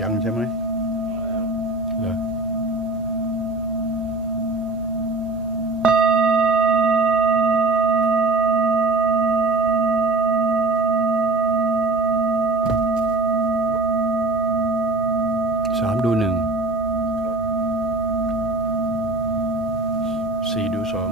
ยังใช่ไหมเหรอสามดูหนึ่งสี่ดูสอง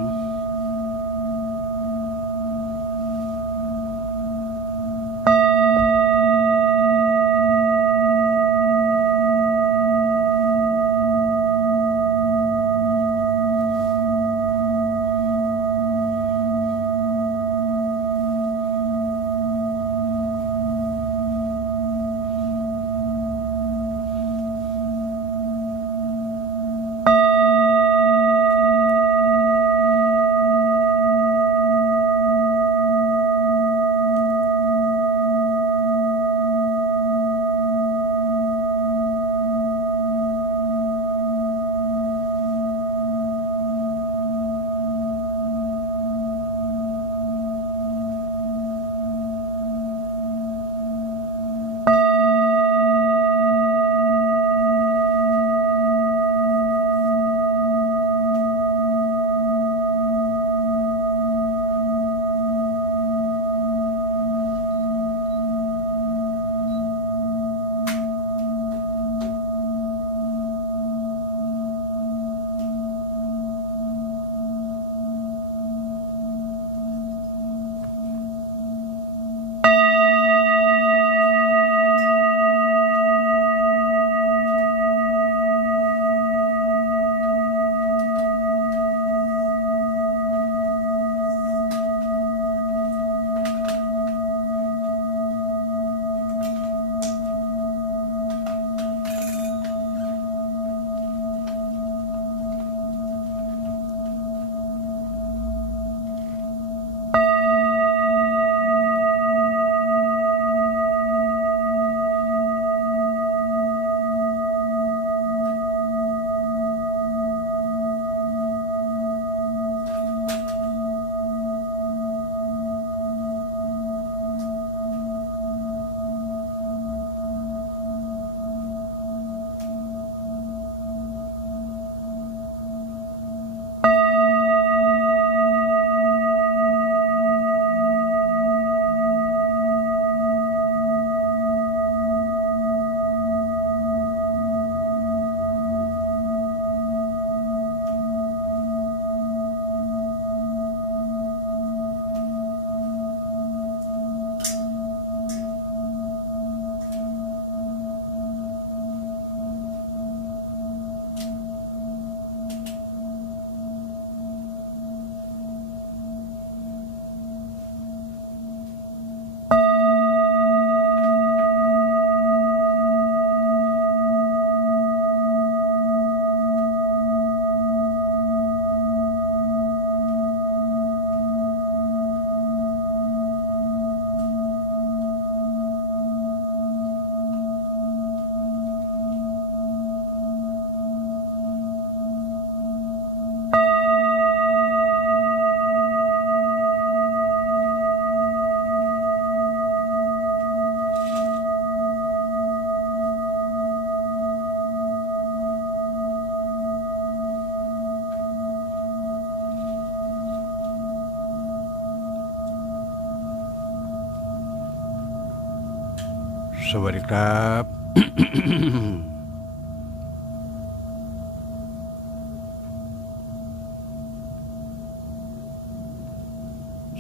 สวัสดีครับ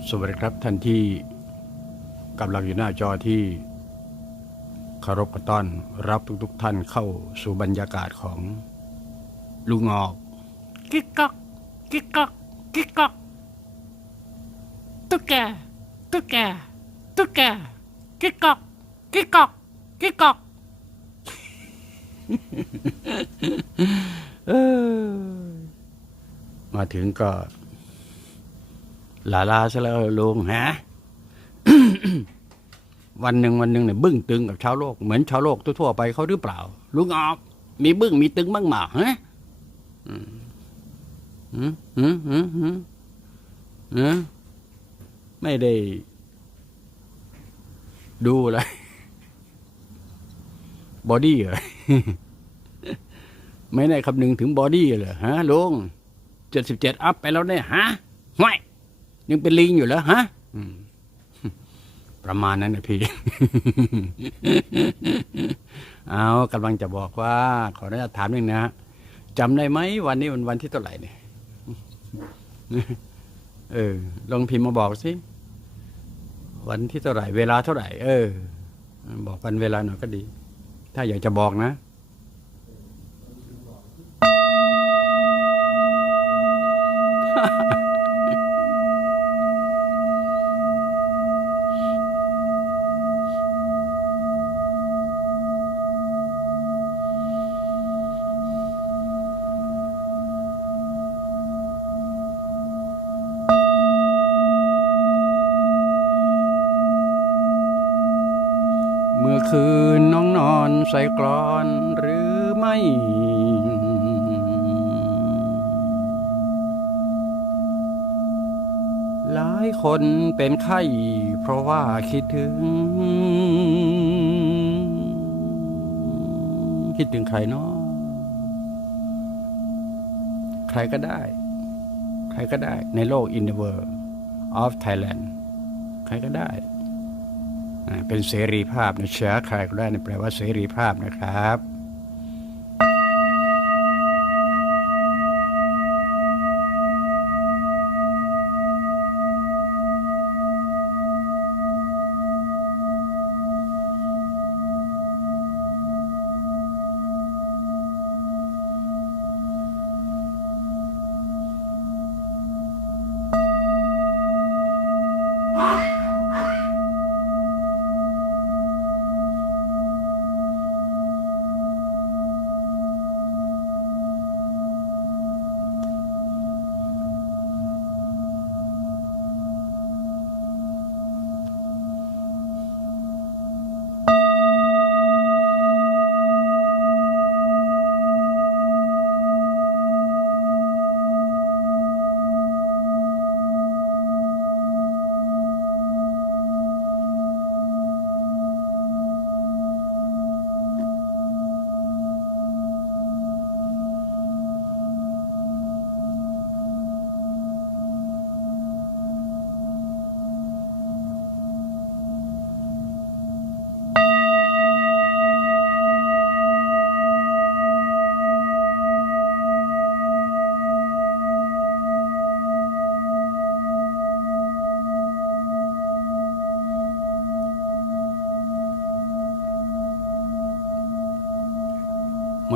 สวัสดีครับท่านที่กำลังอยู่หน้าจอที่คารพกระต้อนรับทุกๆท่านเข้าสู่บรรยากาศของลุงออก กิ๊กก๊อกกิ๊กก๊อกกิ๊กก๊อกตุ๊กแกตุ๊กแกตุ๊กแกกิ๊กก๊อกกิ๊กก๊อก กิ๊กกอกมาถึงก็ลาลาซะแล้วลุงฮะวันหนึ่งวันหนึ่งเนี่ยบึ้งตึงกับชาวโลกเหมือนชาวโลกทั่วๆไปเขาหรือเปล่า ลุงออก มีบึ้งมีตึงบ้างหมาฮะอืมอืมอืมอืมอืมไม่ได้ ดูเลย บอดี้เหรอไม่ได้คำนึงถึงบอดี้เหรอฮะลุงเจ็ดสิบเจ็ดอัพไปแล้วเนี่ยฮะห่วยยังเป็นลิงอยู่แล้วฮะประมาณนั้นนะพี่ เอากำลังจะบอกว่า ขออนุญาตถามหนึ่งนะจำได้ไหมวันนี้มันวันที่เท่าไหร่เนี่ยเออ ลองพิมพ์มาบอกสิ วันที่เท่าไหร่ เวลาเท่าไหร่ เออ บอกกันเวลาหน่อยก็ดี ถ้าอยากจะบอกนะเมื่อคืนน้องนอน ใส่กรอนหรือไม่ หลายคนเป็นไข้ เพราะว่าคิดถึง คิดถึงใครเนาะใครก็ได้ ใครก็ได้ในโลก in the world of Thailand ใครก็ได้ เป็นเสรีภาพนะเชื้อใครก็ได้แปลว่าเสรีภาพนะครับ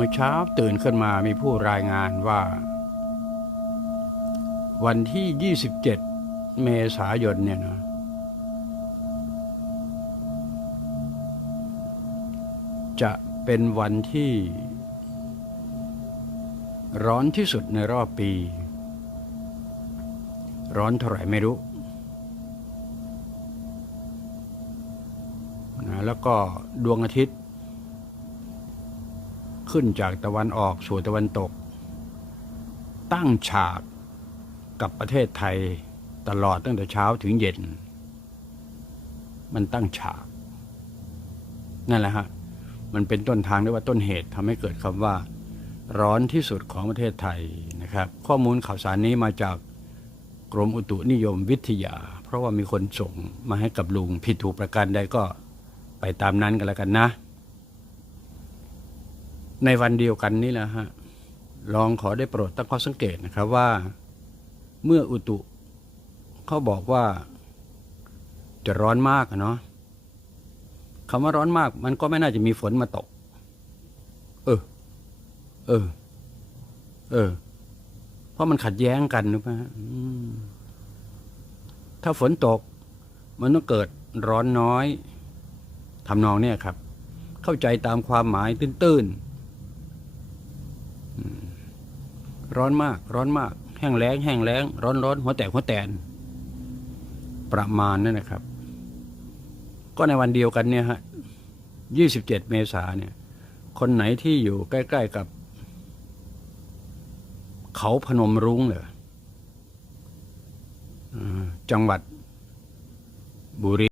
มื่อเช้าตื่นขึ้นมามีผู้รายงานว่า วันที่ 27 เมษายนเนี่ยนะจะเป็นวันที่ ร้อนที่สุดในรอบปี ร้อนเท่าไหร่ไม่รู้นะแล้วก็ดวงอาทิตย์ ขึ้นจากตะวันออกสู่ตะวันตก ตั้งฉากกับประเทศไทยตลอดตั้งแต่เช้าถึงเย็น มันตั้งฉาก นั่นแหละฮะมันเป็นต้นทางหรือว่าต้นเหตุทำให้เกิดคำว่า ร้อนที่สุดของประเทศไทยนะครับ ข้อมูลข่าวสารนี้มาจากกรมอุตุนิยมวิทยา เพราะว่ามีคนส่งมาให้กับลุงผิดถูกประการใดก็ไปตามนั้นกันแล้วกันนะ ในวันเดียวกันนี่แหละฮะลองขอได้โปรดตั้งข้อสังเกตนะครับว่า เมื่ออุตุเขาบอกว่าจะร้อนมากเนาะคำว่าร้อนมาก มันก็ไม่น่าจะมีฝนมาตก เออ เออ เออ เพราะมันขัดแย้งกันหรือเปล่าถ้าฝนตก มันต้องเกิดร้อนน้อยทำนองเนี่ยครับ เข้าใจตามความหมายตื้นๆอืม ร้อนมาก ร้อนมาก แห้งแล้ง แห้งแล้ง ร้อนร้อนหัวแตกหัวแตน ประมาณนั่นนะครับ ก็ในวันเดียวกันเนี่ยฮะ27เจ็ดเมษาเนี่ย คนไหนที่อยู่ใกล้ ๆกับ เขาพนมรุ้งเหรอจังหวัดบุรี